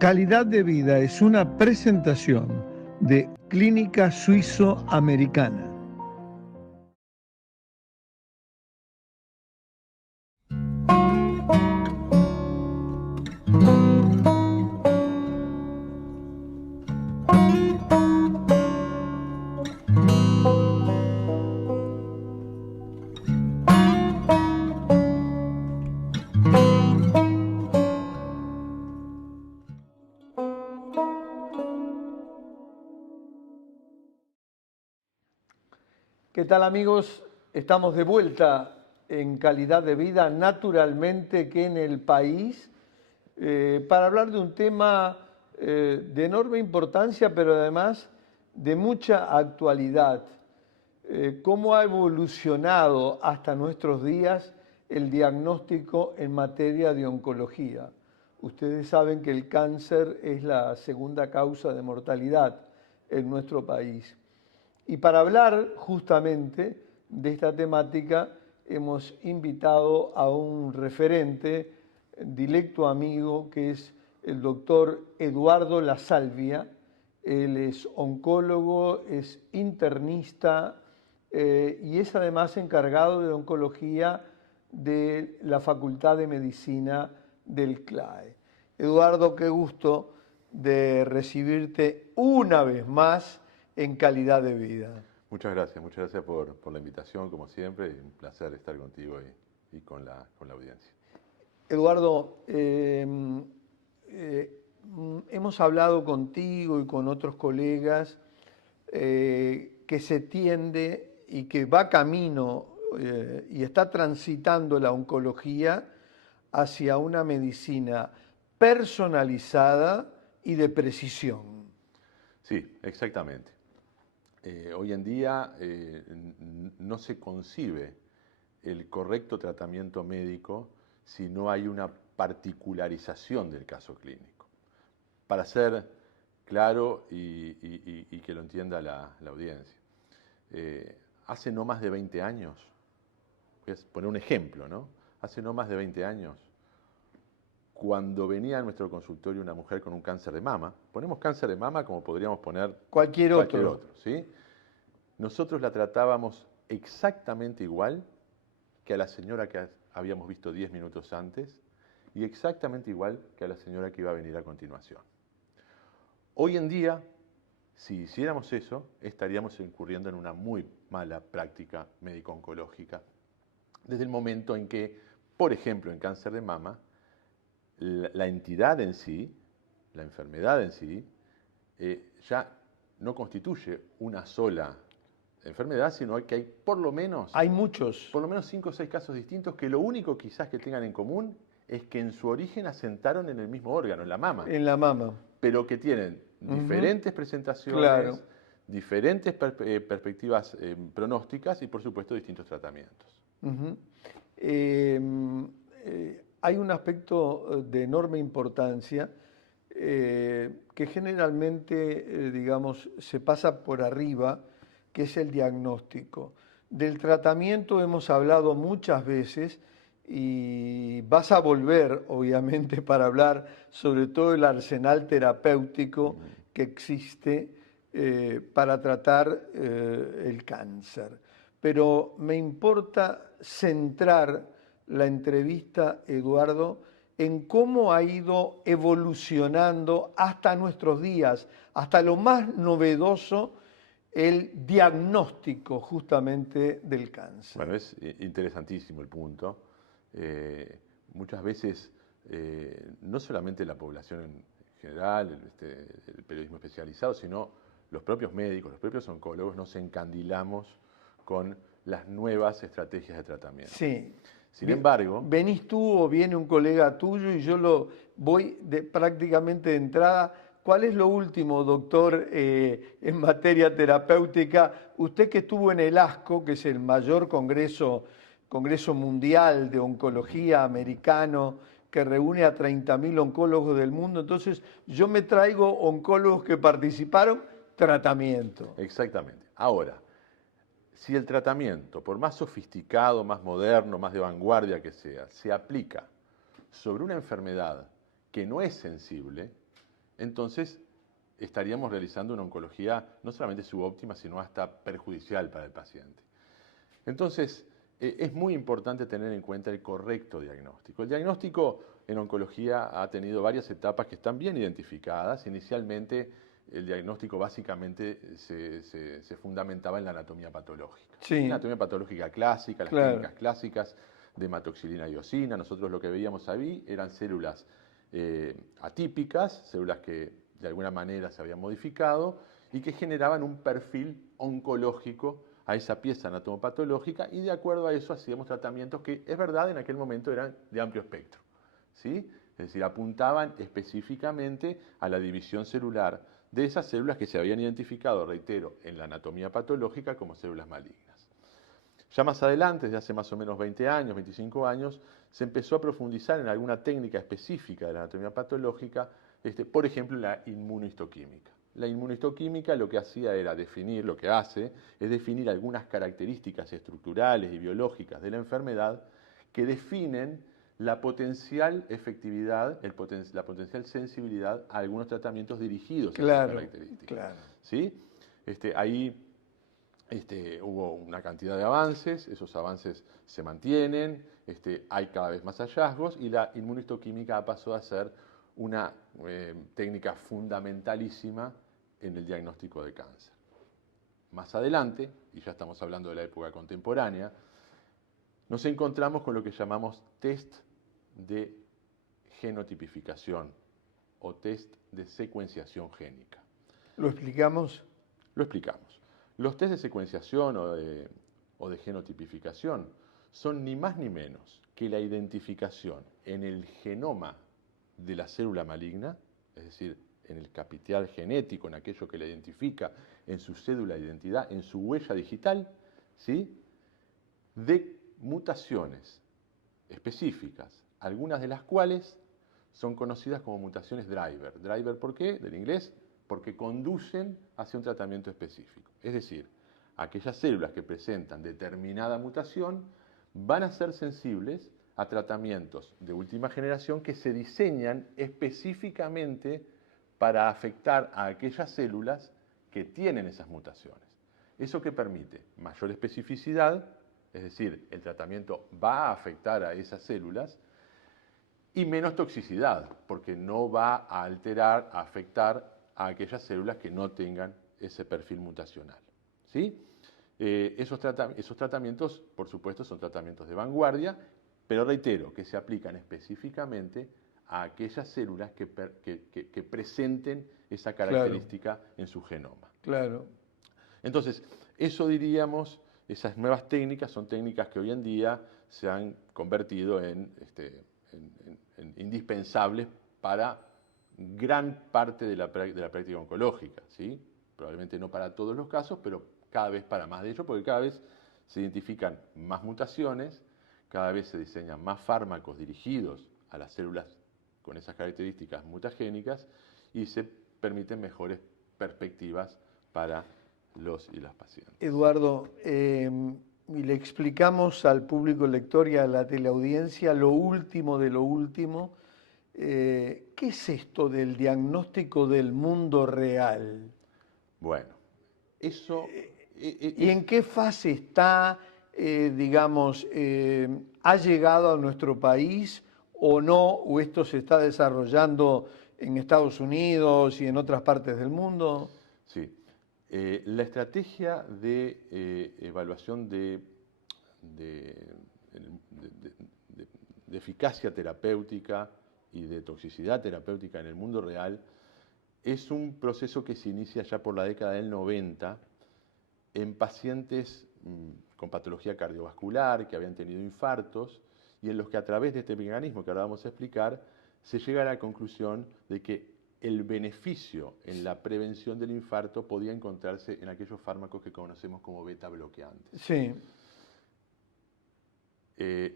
Calidad de Vida es una presentación de Clínica Suizo-Americana. ¿Qué tal, amigos? Estamos de vuelta en Calidad de Vida, naturalmente que en el país, para hablar de un tema de enorme importancia, pero además de mucha actualidad. ¿Cómo ha evolucionado hasta nuestros días el diagnóstico en materia de oncología? Ustedes saben que el cáncer es la segunda causa de mortalidad en nuestro país. Y para hablar justamente de esta temática hemos invitado a un referente, directo amigo, que es el doctor Eduardo La Salvia. Él es oncólogo, es internista y es además encargado de oncología de la Facultad de Medicina del CLAE. Eduardo, qué gusto de recibirte una vez más en Calidad de Vida. Muchas gracias por la invitación, como siempre, y un placer estar contigo y con la audiencia. Eduardo, hemos hablado contigo y con otros colegas que se tiende y que va camino y está transitando la oncología hacia una medicina personalizada y de precisión. Sí, exactamente. Hoy en día no se concibe el correcto tratamiento médico si no hay una particularización del caso clínico. Para ser claro y que lo entienda la audiencia, hace no más de 20 años, voy a poner un ejemplo, ¿no? Hace no más de 20 años, cuando venía a nuestro consultorio una mujer con un cáncer de mama, ponemos cáncer de mama como podríamos poner cualquier otro, ¿sí? Nosotros la tratábamos exactamente igual que a la señora que habíamos visto 10 minutos antes y exactamente igual que a la señora que iba a venir a continuación. Hoy en día, si hiciéramos eso, estaríamos incurriendo en una muy mala práctica médico-oncológica, desde el momento en que, por ejemplo, en cáncer de mama, la entidad en sí, la enfermedad en sí, ya no constituye una sola enfermedad, sino que hay por lo menos 5 o 6 casos distintos que lo único quizás que tengan en común es que en su origen asentaron en el mismo órgano, en la mama. En la mama. Pero que tienen diferentes presentaciones, claro, diferentes perspectivas pronósticas y por supuesto distintos tratamientos. Hay un aspecto de enorme importancia que generalmente, digamos, se pasa por arriba, que es el diagnóstico. Del tratamiento hemos hablado muchas veces y vas a volver, obviamente, para hablar sobre todo el arsenal terapéutico que existe para tratar el cáncer. Pero me importa centrar la entrevista, Eduardo, en cómo ha ido evolucionando hasta nuestros días, hasta lo más novedoso, el diagnóstico justamente del cáncer. Bueno, es interesantísimo el punto. Muchas veces, no solamente la población en general, el periodismo especializado, sino los propios médicos, los propios oncólogos, nos encandilamos con las nuevas estrategias de tratamiento. Sí. Sin embargo... Venís tú o viene un colega tuyo y yo lo voy prácticamente de entrada. ¿Cuál es lo último, doctor, en materia terapéutica? Usted que estuvo en el ASCO, que es el mayor congreso mundial de oncología americano, que reúne a 30.000 oncólogos del mundo. Entonces, yo me traigo oncólogos que participaron, tratamiento. Exactamente. Ahora, si el tratamiento, por más sofisticado, más moderno, más de vanguardia que sea, se aplica sobre una enfermedad que no es sensible, entonces estaríamos realizando una oncología no solamente subóptima, sino hasta perjudicial para el paciente. Entonces, es muy importante tener en cuenta el correcto diagnóstico. El diagnóstico en oncología ha tenido varias etapas que están bien identificadas. Inicialmente, el diagnóstico básicamente se fundamentaba en la anatomía patológica. Sí. La anatomía patológica clásica, las técnicas clásicas de hematoxilina y eosina. Nosotros lo que veíamos ahí eran células atípicas, células que de alguna manera se habían modificado y que generaban un perfil oncológico a esa pieza anatomopatológica, y de acuerdo a eso hacíamos tratamientos que, es verdad, en aquel momento eran de amplio espectro, ¿sí? Es decir, apuntaban específicamente a la división celular de esas células que se habían identificado, reitero, en la anatomía patológica como células malignas. Ya más adelante, desde hace más o menos 20 años, 25 años, se empezó a profundizar en alguna técnica específica de la anatomía patológica, por ejemplo, la inmunohistoquímica. La inmunohistoquímica lo que hacía era definir, lo que hace, es definir algunas características estructurales y biológicas de la enfermedad que definen la potencial efectividad, la potencial sensibilidad a algunos tratamientos dirigidos a esas características. Claro. ¿Sí? Ahí hubo una cantidad de avances, esos avances se mantienen, hay cada vez más hallazgos y la inmunohistoquímica pasó a ser una técnica fundamentalísima en el diagnóstico de cáncer. Más adelante, y ya estamos hablando de la época contemporánea, nos encontramos con lo que llamamos test de genotipificación o test de secuenciación génica. ¿Lo explicamos? Lo explicamos. Los test de secuenciación o de genotipificación son ni más ni menos que la identificación en el genoma de la célula maligna, es decir, en el capital genético, en aquello que la identifica, en su cédula de identidad, en su huella digital, ¿sí?, de mutaciones específicas, algunas de las cuales son conocidas como mutaciones driver. ¿Driver por qué? Del inglés, porque conducen hacia un tratamiento específico. Es decir, aquellas células que presentan determinada mutación van a ser sensibles a tratamientos de última generación que se diseñan específicamente para afectar a aquellas células que tienen esas mutaciones. ¿Eso qué permite? Mayor especificidad, es decir, el tratamiento va a afectar a esas células, y menos toxicidad, porque no va a alterar, a afectar a aquellas células que no tengan ese perfil mutacional. ¿Sí? Esos tratamientos, por supuesto, son tratamientos de vanguardia, pero reitero, que se aplican específicamente a aquellas células que presenten esa característica en su genoma. Claro. Entonces, eso diríamos, esas nuevas técnicas son técnicas que hoy en día se han convertido en indispensables para gran parte de la práctica oncológica, ¿sí? Probablemente no para todos los casos, pero cada vez para más de ellos, porque cada vez se identifican más mutaciones, cada vez se diseñan más fármacos dirigidos a las células con esas características mutagénicas y se permiten mejores perspectivas para los y las pacientes. Eduardo, y le explicamos al público lector y a la teleaudiencia lo último de lo último. ¿Qué es esto del diagnóstico del mundo real? Bueno, eso... ¿Y en qué fase está, digamos, ha llegado a nuestro país o no, o esto se está desarrollando en Estados Unidos y en otras partes del mundo? Sí. La estrategia de evaluación de eficacia terapéutica y de toxicidad terapéutica en el mundo real es un proceso que se inicia ya por la década del 90 en pacientes con patología cardiovascular que habían tenido infartos y en los que a través de este mecanismo que ahora vamos a explicar se llega a la conclusión de que el beneficio en la prevención del infarto podía encontrarse en aquellos fármacos que conocemos como beta bloqueantes. Sí.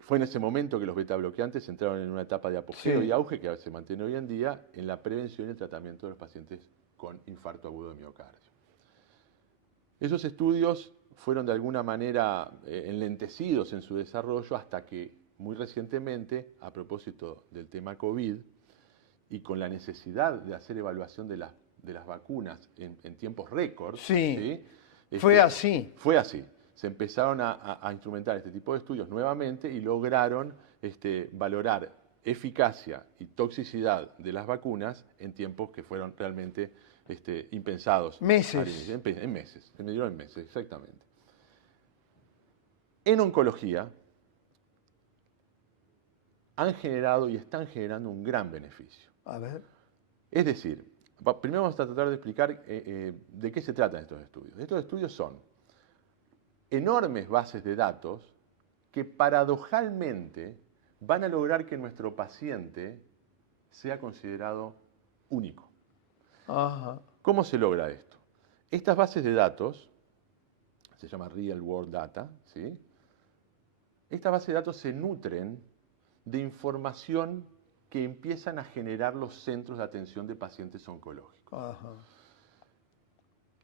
Fue en ese momento que los beta bloqueantes entraron en una etapa de apogeo y auge que se mantiene hoy en día en la prevención y el tratamiento de los pacientes con infarto agudo de miocardio. Esos estudios fueron de alguna manera enlentecidos en su desarrollo hasta que muy recientemente, a propósito del tema COVID, y con la necesidad de hacer evaluación de las vacunas en tiempos récords, Sí, ¿sí? fue así. Fue así. Se empezaron a instrumentar este tipo de estudios nuevamente y lograron valorar eficacia y toxicidad de las vacunas en tiempos que fueron realmente impensados. Meses. En meses, se midieron en meses, exactamente. En oncología han generado y están generando un gran beneficio. A ver. Es decir, primero vamos a tratar de explicar de qué se tratan estos estudios. Estos estudios son enormes bases de datos que paradojalmente van a lograr que nuestro paciente sea considerado único. Ajá. ¿Cómo se logra esto? Estas bases de datos, se llama Real World Data, ¿sí? Estas bases de datos se nutren de información que empiezan a generar los centros de atención de pacientes oncológicos. Ajá.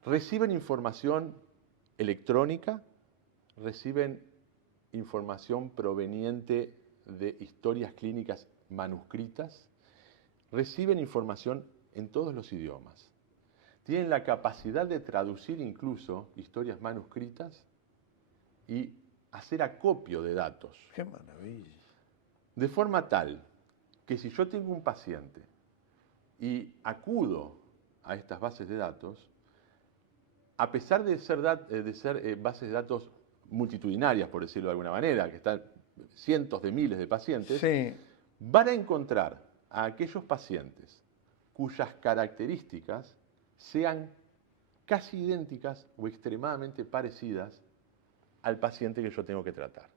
Reciben información electrónica, reciben información proveniente de historias clínicas manuscritas, reciben información en todos los idiomas. Tienen la capacidad de traducir incluso historias manuscritas y hacer acopio de datos. Qué maravilla. De forma tal que si yo tengo un paciente y acudo a estas bases de datos, a pesar de ser bases de datos multitudinarias, por decirlo de alguna manera, que están cientos de miles de pacientes, Sí. van a encontrar a aquellos pacientes cuyas características sean casi idénticas o extremadamente parecidas al paciente que yo tengo que tratar.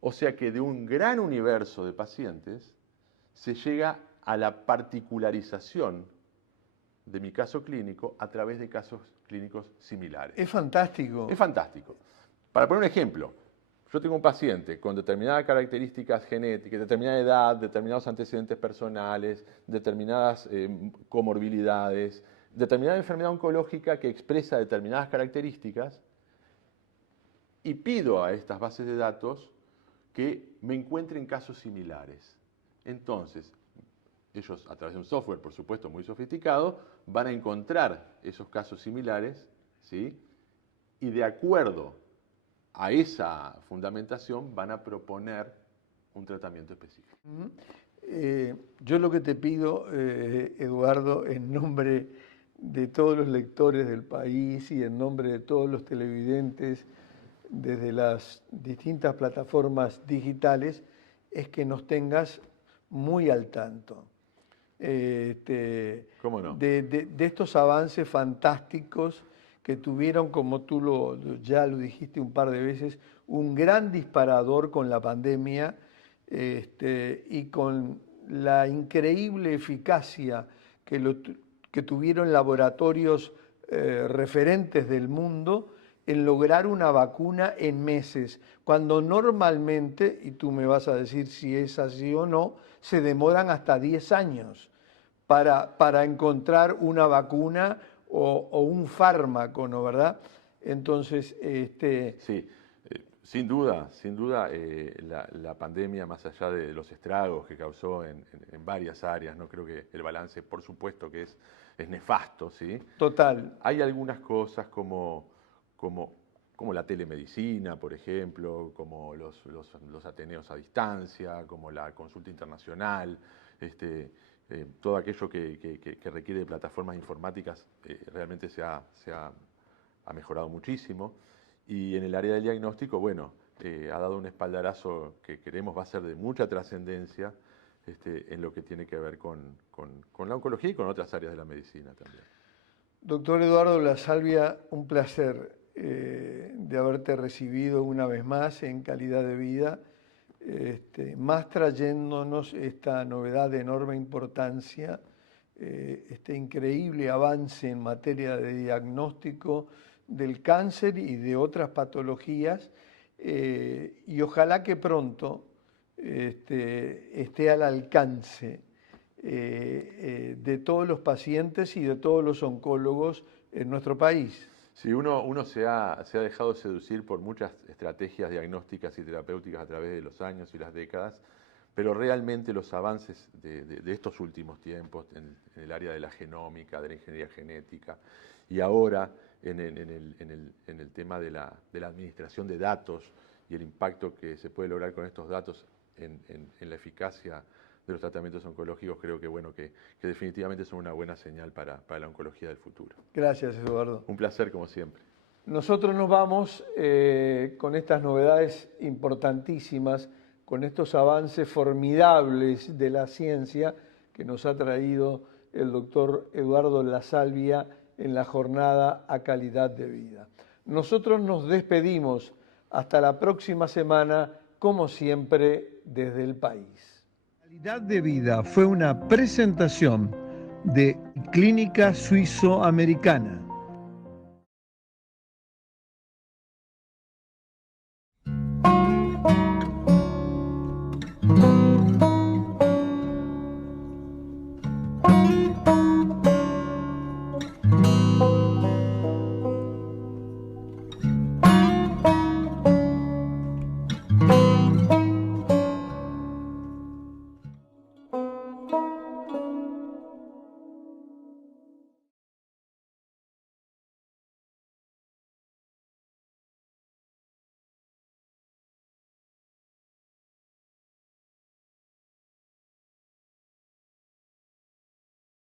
O sea que de un gran universo de pacientes se llega a la particularización de mi caso clínico a través de casos clínicos similares. Es fantástico. Es fantástico. Para poner un ejemplo, yo tengo un paciente con determinadas características genéticas, determinada edad, determinados antecedentes personales, determinadas comorbilidades, determinada enfermedad oncológica que expresa determinadas características, y pido a estas bases de datos que me encuentren casos similares. Entonces, ellos a través de un software, por supuesto, muy sofisticado, van a encontrar esos casos similares, ¿sí? Y de acuerdo a esa fundamentación van a proponer un tratamiento específico. Yo lo que te pido, Eduardo, en nombre de todos los lectores del país y en nombre de todos los televidentes desde las distintas plataformas digitales, es que nos tengas muy al tanto. ¿Cómo no? De estos avances fantásticos que tuvieron, como tú ya lo dijiste un par de veces, un gran disparador con la pandemia y con la increíble eficacia que tuvieron laboratorios referentes del mundo en lograr una vacuna en meses, cuando normalmente, y tú me vas a decir si es así o no, se demoran hasta 10 años para encontrar una vacuna o un fármaco, ¿no? ¿Verdad? Entonces, Sí, sin duda, la pandemia, más allá de los estragos que causó en varias áreas, no creo que el balance, por supuesto, que es nefasto, ¿sí? Total. Hay algunas cosas como la telemedicina, por ejemplo, como los ateneos a distancia, como la consulta internacional, todo aquello que requiere de plataformas informáticas realmente ha mejorado muchísimo. Y en el área del diagnóstico, bueno, ha dado un espaldarazo que creemos va a ser de mucha trascendencia en lo que tiene que ver con la oncología y con otras áreas de la medicina también. Doctor Eduardo La Salvia, un placer de haberte recibido una vez más en Calidad de Vida, más trayéndonos esta novedad de enorme importancia, este increíble avance en materia de diagnóstico del cáncer y de otras patologías, y ojalá que pronto esté al alcance de todos los pacientes y de todos los oncólogos en nuestro país. Sí, uno se ha dejado seducir por muchas estrategias diagnósticas y terapéuticas a través de los años y las décadas, Pero realmente los avances de estos últimos tiempos en el área de la genómica, de la ingeniería genética, y ahora en el tema de la administración de datos y el impacto que se puede lograr con estos datos en la eficacia de los tratamientos oncológicos, creo que, bueno, que definitivamente son una buena señal para la oncología del futuro. Gracias, Eduardo. Un placer, como siempre. Nosotros nos vamos con estas novedades importantísimas, con estos avances formidables de la ciencia que nos ha traído el doctor Eduardo La Salvia en la jornada a calidad de vida. Nosotros nos despedimos hasta la próxima semana, como siempre, desde el país. Calidad de vida fue una presentación de Clínica Suizo-Americana.